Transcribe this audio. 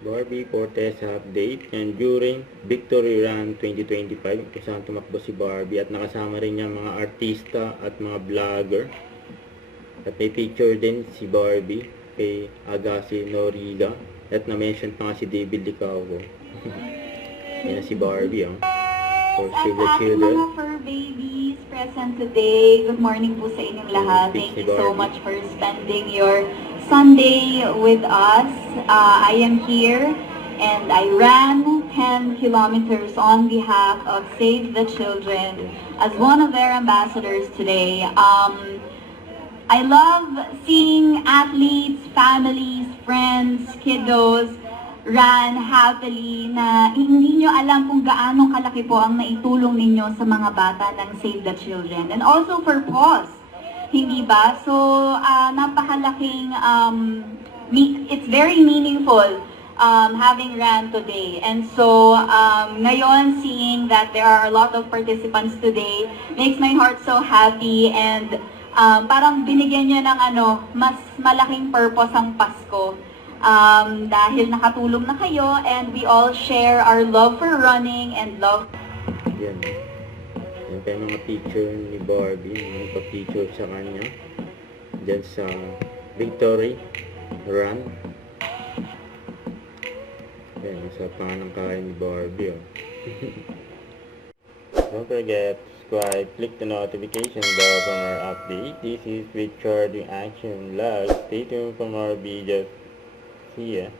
Barbie Fortes update, and during Victory Run 2025 kung saan tumakbo si Barbie at nakasama rin niya mga artista at mga vlogger, at may picture din si Barbie kay Agassi Noriga at na-mention pa nga si David Licao. Yan si Barbie for Save the Children. Mga fur babies present today, good morning po sa inyong lahat. Thank you so much for spending your Sunday with us. I am here and I ran 10 kilometers on behalf of Save the Children as one of their ambassadors today. I love seeing athletes, families, friends, kiddos run happily na hindi nyo alam kung gaano kalaki po ang naitulong ninyo sa mga bata ng Save the Children. And also for PAWS, hindi ba? So, napakalaking, it's very meaningful having ran today. And so, ngayon, seeing that there are a lot of participants today makes my heart so happy, and parang binigyan nyo ng mas malaking purpose ang Pasko. Dahil nakatulong na kayo and we all share our love for running and love. Yan. Yan tayo mga picture ni Barbie, mga pa-picture sa kanya dyan sa Victory Run. Yan, sa panangkain ni Barbie. Don't forget to subscribe, click the notification bell for more updates. This is Richard in Action Vlog. Stay tuned for more videos. See ya.